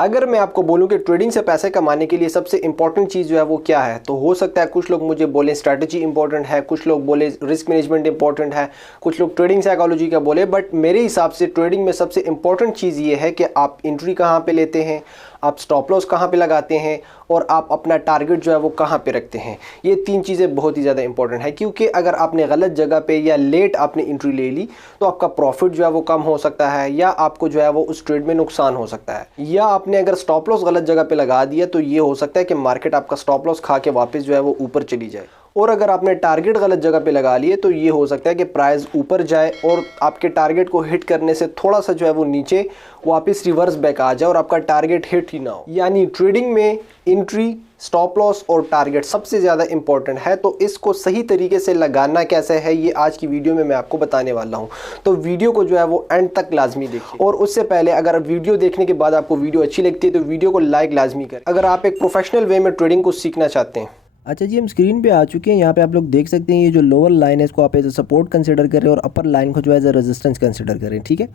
अगर मैं आपको बोलूं कि ट्रेडिंग से पैसे कमाने के लिए सबसे इंपॉर्टेंट चीज़ जो है वो क्या है, तो हो सकता है कुछ लोग मुझे बोलें स्ट्रैटेजी इंपॉर्टेंट है, कुछ लोग बोले रिस्क मैनेजमेंट इंपॉर्टेंट है, कुछ लोग ट्रेडिंग साइकोलॉजी का बोले। बट मेरे हिसाब से ट्रेडिंग में सबसे इंपॉर्टेंट चीज़ ये है कि आप एंट्री कहाँ पे लेते हैं, आप स्टॉप लॉस कहाँ पे लगाते हैं और आप अपना टारगेट जो है वो कहाँ पे रखते हैं। ये तीन चीज़ें बहुत ही ज़्यादा इंपॉर्टेंट है, क्योंकि अगर आपने गलत जगह पे या लेट आपने एंट्री ले ली तो आपका प्रॉफिट जो है वो कम हो सकता है, या आपको जो है वो उस ट्रेड में नुकसान हो सकता है। या आपने अगर स्टॉप लॉस गलत जगह पे लगा दिया तो ये हो सकता है कि मार्केट आपका स्टॉप लॉस खा के वापस जो है वो ऊपर चली जाए। और अगर आपने टारगेट गलत जगह पे लगा लिए तो ये हो सकता है कि प्राइस ऊपर जाए और आपके टारगेट को हिट करने से थोड़ा सा जो है वो नीचे वापस रिवर्स बैक आ जाए और आपका टारगेट हिट ही ना हो। यानी ट्रेडिंग में एंट्री, स्टॉप लॉस और टारगेट सबसे ज़्यादा इंपॉर्टेंट है। तो इसको सही तरीके से लगाना कैसे है, ये आज की वीडियो में मैं आपको बताने वाला हूँ। तो वीडियो को जो है वो एंड तक लाजमी देखिए। और उससे पहले अगर वीडियो देखने के बाद आपको वीडियो अच्छी लगती है तो वीडियो को लाइक लाजमी करें, अगर आप एक प्रोफेशनल वे में ट्रेडिंग को सीखना चाहते हैं। अच्छा जी, हम स्क्रीन पे आ चुके हैं। यहाँ पे आप लोग देख सकते हैं ये जो लोअर लाइन है इसको आप एज ए सपोर्ट कंसिडर करें और अपर लाइन को जो एज ए रेजिस्टेंस कंसिडर करें, ठीक है।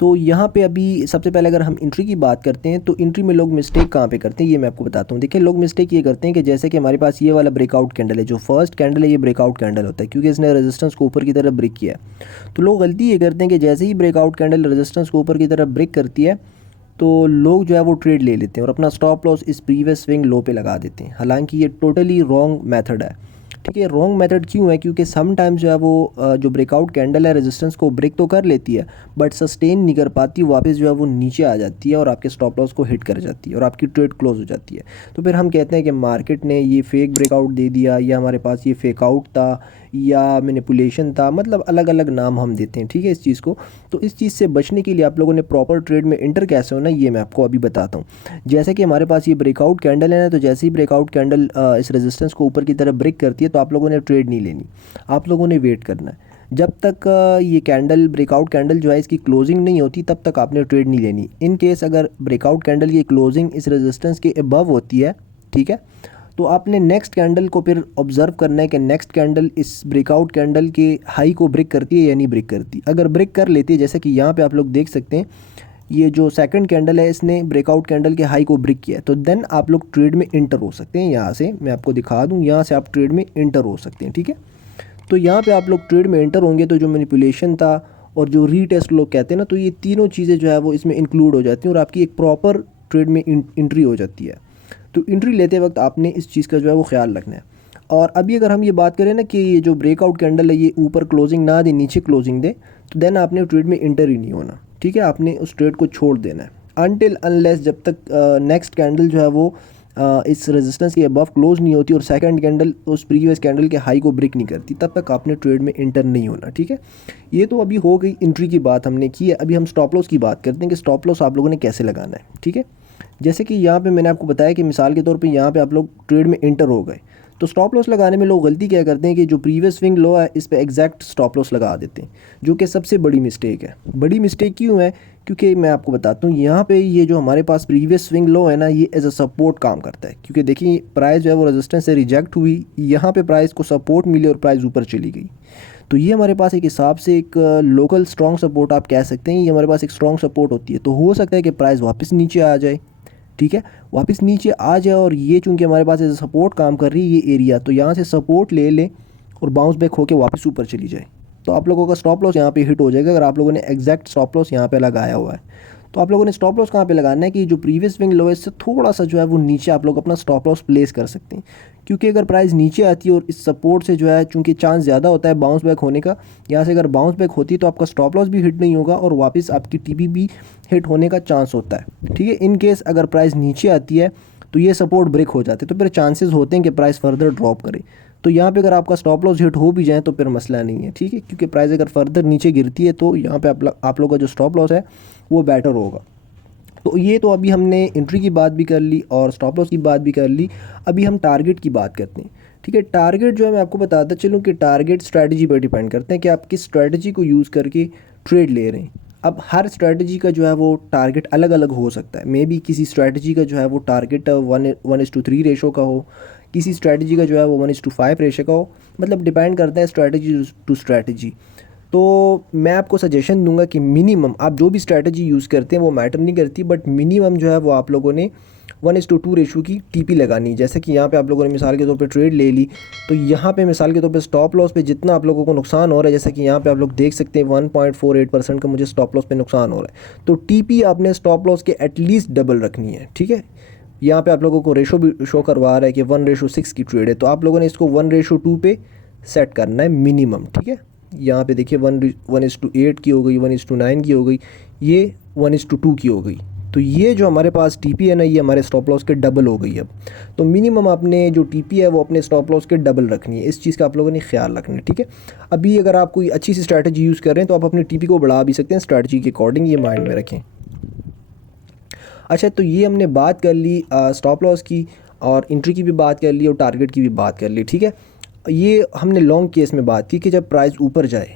तो यहाँ पे अभी सबसे पहले अगर हम एंट्री की बात करते हैं तो एंट्री में लोग मिस्टेक कहाँ पे करते हैं ये मैं आपको बताता हूँ। देखिए, लोग मिस्टेक ये करते हैं कि जैसे कि हमारे पास ये वाला ब्रेकआउट कैंडल है, जो फर्स्ट कैंडल है ये ब्रेकआउट कैंडल होता है क्योंकि इसने रेजिस्टेंस को ऊपर की तरफ ब्रेक किया है। तो लोग गलती ये करते हैं कि जैसे ही ब्रेकआउट कैंडल रेजिस्टेंस को ऊपर की तरफ ब्रेक करती है तो लोग जो है वो ट्रेड ले लेते हैं और अपना स्टॉप लॉस इस प्रीवियस स्विंग लो पे लगा देते हैं। हालांकि ये टोटली रॉन्ग मेथड है, ठीक है। रॉन्ग मेथड क्यों है? क्योंकि सम टाइम्स जो है वो जो ब्रेकआउट कैंडल है रेजिस्टेंस को ब्रेक तो कर लेती है बट सस्टेन नहीं कर पाती, वापस जो है वो नीचे आ जाती है और आपके स्टॉप लॉस को हिट कर जाती है और आपकी ट्रेड क्लोज हो जाती है। तो फिर हम कहते हैं कि मार्केट ने ये फेक ब्रेकआउट दे दिया, या हमारे पास ये फेक आउट था, या मैनिपुलेशन था, मतलब अलग अलग नाम हम देते हैं, ठीक है, इस चीज़ को। तो इस चीज़ से बचने के लिए आप लोगों ने प्रॉपर ट्रेड में इंटर कैसे होना ये मैं आपको अभी बताता हूँ। जैसे कि हमारे पास ये ब्रेकआउट कैंडल है ना, तो जैसे ही ब्रेकआउट कैंडल इस रेजिस्टेंस को ऊपर की तरफ ब्रेक करती है तो आप लोगों ने ट्रेड नहीं लेनी, आप लोगों ने वेट करना है जब तक ये कैंडल ब्रेकआउट कैंडल जो है इसकी क्लोजिंग नहीं होती, तब तक आपने ट्रेड नहीं लेनी। इन केस अगर ब्रेकआउट कैंडल की क्लोजिंग इस रेजिस्टेंस के अबव होती है, ठीक है, तो आपने नेक्स्ट कैंडल को फिर ऑब्जर्व करना है कि नेक्स्ट कैंडल इस ब्रेकआउट कैंडल के हाई को ब्रेक करती है या नहीं ब्रेक करती। अगर ब्रेक कर लेती है, जैसे कि यहाँ पे आप लोग देख सकते हैं ये जो सेकंड कैंडल है इसने ब्रेकआउट कैंडल के हाई को ब्रेक किया है, तो देन आप लोग ट्रेड में इंटर हो सकते हैं। यहाँ से मैं आपको दिखा दूँ, यहाँ से आप ट्रेड में इंटर हो सकते हैं, ठीक है। तो यहाँ पे आप लोग ट्रेड में इंटर होंगे तो जो मैनिपुलेशन था और जो रीटेस्ट लोग कहते हैं ना, तो ये तीनों चीज़ें जो है वो इसमें इंक्लूड हो जाती हैं और आपकी एक प्रॉपर ट्रेड में एंट्री हो जाती है। तो एंट्री लेते वक्त आपने इस चीज़ का जो है वो ख्याल रखना है। और अभी अगर हम ये बात करें ना कि ये जो ब्रेकआउट कैंडल है ये ऊपर क्लोजिंग ना दे, नीचे क्लोजिंग दे, तो देन आपने ट्रेड में इंटर ही नहीं होना, ठीक है। आपने उस ट्रेड को छोड़ देना है अनटिल अनलेस जब तक नेक्स्ट कैंडल जो है वो इस रेजिस्टेंस के अबव क्लोज नहीं होती और सेकंड कैंडल उस प्रीवियस कैंडल के हाई को ब्रेक नहीं करती, तब तक आपने ट्रेड में इंटर नहीं होना, ठीक है। ये तो अभी हो गई एंट्री की बात हमने की है। अभी हम स्टॉप लॉस की बात करते हैं कि स्टॉप लॉस आप लोगों ने कैसे लगाना है, ठीक है। जैसे कि यहाँ पे मैंने आपको बताया कि मिसाल के तौर पे यहाँ पे आप लोग ट्रेड में इंटर हो गए, तो स्टॉप लॉस लगाने में लोग गलती क्या करते हैं कि जो प्रीवियस स्विंग लो है इस पे एग्जैक्ट स्टॉप लॉस लगा देते हैं, जो कि सबसे बड़ी मिस्टेक है। बड़ी मिस्टेक क्यों है? क्योंकि मैं आपको बताता हूँ, यहाँ पे ये जो हमारे पास प्रीवियस स्विंग लो है ना, ये एज अ सपोर्ट काम करता है। क्योंकि देखिए प्राइस जो है वो रेजिस्टेंस से रिजेक्ट हुई, यहाँ पे प्राइस को सपोर्ट मिली और प्राइस ऊपर चली गई। तो ये हमारे पास एक हिसाब से एक लोकल स्ट्रॉन्ग सपोर्ट आप कह सकते हैं, ये हमारे पास एक स्ट्रॉन्ग सपोर्ट होती है। तो हो सकता है कि प्राइस वापस नीचे आ जाए, ठीक है, वापस नीचे आ जाए, और ये चूंकि हमारे पास एज सपोर्ट काम कर रही है ये एरिया, तो यहाँ से सपोर्ट ले लें और बाउंस बैक होकर वापस ऊपर चली जाए, तो आप लोगों का स्टॉप लॉस यहाँ पे हिट हो जाएगा। अगर आप लोगों ने एग्जैक्ट स्टॉप लॉस यहाँ पे लगाया हुआ है, तो आप लोगों ने स्टॉप लॉस कहाँ पे लगाना है कि जो प्रीवियस स्विंग लो है इससे थोड़ा सा जो है वो नीचे आप लोग अपना स्टॉप लॉस प्लेस कर सकते हैं। क्योंकि अगर प्राइस नीचे आती है और इस सपोर्ट से जो है चूंकि चांस ज़्यादा होता है बाउंस बैक होने का, यहाँ से अगर बाउंस बैक होती है तो आपका स्टॉप लॉस भी हिट नहीं होगा और वापस आपकी टीपी भी हिट होने का चांस होता है, ठीक है। इन केस अगर प्राइस नीचे आती है तो ये सपोर्ट ब्रेक हो जाते हैं, तो फिर चांसेस होते हैं कि प्राइस फर्दर ड्रॉप करे। तो यहाँ पे अगर आपका स्टॉप लॉस हिट हो भी जाए तो फिर मसला नहीं है, ठीक है, क्योंकि प्राइस अगर फर्दर नीचे गिरती है तो यहाँ पे आप लोगों का जो स्टॉप लॉस है वो बेटर होगा। तो ये तो अभी हमने एंट्री की बात भी कर ली और स्टॉप लॉस की बात भी कर ली। अभी हम टारगेट की बात करते हैं, ठीक है। टारगेट जो है मैं आपको बताता चलूँ कि टारगेट स्ट्रैटेजी पर डिपेंड करते हैं कि आप किस स्ट्रैटेजी को यूज़ करके ट्रेड ले रहे हैं। अब हर स्ट्रैटेजी का जो है वो टारगेट अलग अलग हो सकता है। मे बी किसी स्ट्रैटेजी का जो है वो टारगेट 1:3 रेशो का हो, किसी स्ट्रैटेजी का जो है वो 1:5 रेशो का हो, मतलब डिपेंड करता है स्ट्रैटेजी टू स्ट्रैटेजी। तो मैं आपको सजेशन दूंगा कि मिनिमम आप जो भी स्ट्रैटेजी यूज़ करते हैं वो मैटर नहीं करती, बट मिनिमम जो है वो आप लोगों ने 1:2 रेशो की टीपी लगानी। जैसे कि यहाँ पे आप लोगों ने मिसाल के तौर पे ट्रेड ले ली, तो यहाँ पे मिसाल के तौर पे स्टॉप लॉस पे जितना आप लोगों को नुकसान हो रहा है, जैसे कि यहाँ पे आप लोग देख सकते हैं 1.48% का मुझे स्टॉप लॉस पे नुकसान हो रहा है, तो टीपी आपने स्टॉप लॉस के एटलीस्ट डबल रखनी है, ठीक है। यहाँ पे आप लोगों को रेशो भी शो करवा रहा है कि 1:6 की ट्रेड है, तो आप लोगों ने इसको 1:2 पे सेट करना है मिनिमम, ठीक है। यहाँ पे देखिए 1:8 की हो गई, 1:9 की हो गई, ये 1:2 की हो गई। तो ये जो हमारे पास टीपी है ना, ये हमारे स्टॉप लॉस के डबल हो गई अब। तो मिनिमम आपने जो टीपी है वो अपने स्टॉप लॉस के डबल रखनी है, इस चीज़ का आप लोगों ने ख्याल रखना है, ठीक है। अभी अगर आप कोई अच्छी सी स्ट्रैटेजी यूज़ कर रहे हैं तो आप अपनी टीपी को बढ़ा भी सकते हैं स्ट्रैटेजी के अकॉर्डिंग, ये माइंड में रखें। अच्छा, तो ये हमने बात कर ली स्टॉप लॉस की, और एंट्री की भी बात कर ली, और टारगेट की भी बात कर ली, ठीक है। ये हमने लॉन्ग केस में बात की कि जब प्राइस ऊपर जाए,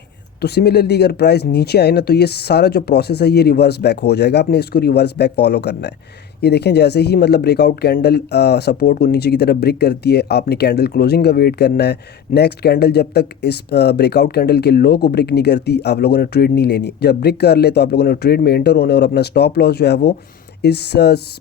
तो सिमिलरली अगर प्राइस नीचे आए ना, तो ये सारा जो प्रोसेस है ये रिवर्स बैक हो जाएगा, आपने इसको रिवर्स बैक फॉलो करना है। ये देखें, जैसे ही मतलब ब्रेकआउट कैंडल सपोर्ट को नीचे की तरफ ब्रेक करती है, आपने कैंडल क्लोजिंग का वेट करना है। नेक्स्ट कैंडल जब तक इस ब्रेकआउट कैंडल के लो को ब्रेक नहीं करती, आप लोगों ने ट्रेड नहीं लेनी। जब ब्रेक कर ले तो आप लोगों ने ट्रेड में एंटर होना है, और अपना स्टॉप लॉस जो है वो इस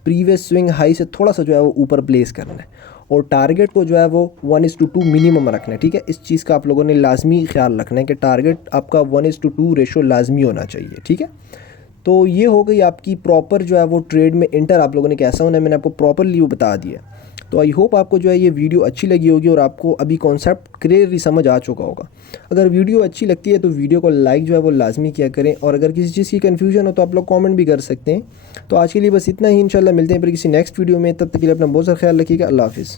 प्रीवियस स्विंग हाई से थोड़ा सा जो है वो ऊपर प्लेस करना है, और टारगेट को जो है वो 1:2 मिनिमम रखना है, ठीक है। इस चीज़ का आप लोगों ने लाजमी ख्याल रखना है कि टारगेट आपका 1:2 रेशो लाजमी होना चाहिए, ठीक है। तो ये हो गई आपकी प्रॉपर जो है वो ट्रेड में इंटर आप लोगों ने कैसा होना है, मैंने आपको प्रॉपरली वो बता दिया। तो आई होप आपको जो है ये वीडियो अच्छी लगी होगी, और आपको अभी कॉन्सेप्ट क्लियरली समझ आ चुका होगा। अगर वीडियो अच्छी लगती है तो वीडियो को लाइक जो है वो लाजमी किया करें, और अगर किसी चीज़ की कन्फ्यूजन हो तो आप लोग कमेंट भी कर सकते हैं। तो आज के लिए बस इतना ही, इंशाल्लाह मिलते हैं फिर किसी नेक्स्ट वीडियो में, तब तक के लिए अपना बहुत सारा ख्याल रखिएगा। अल्लाह हाफिज़।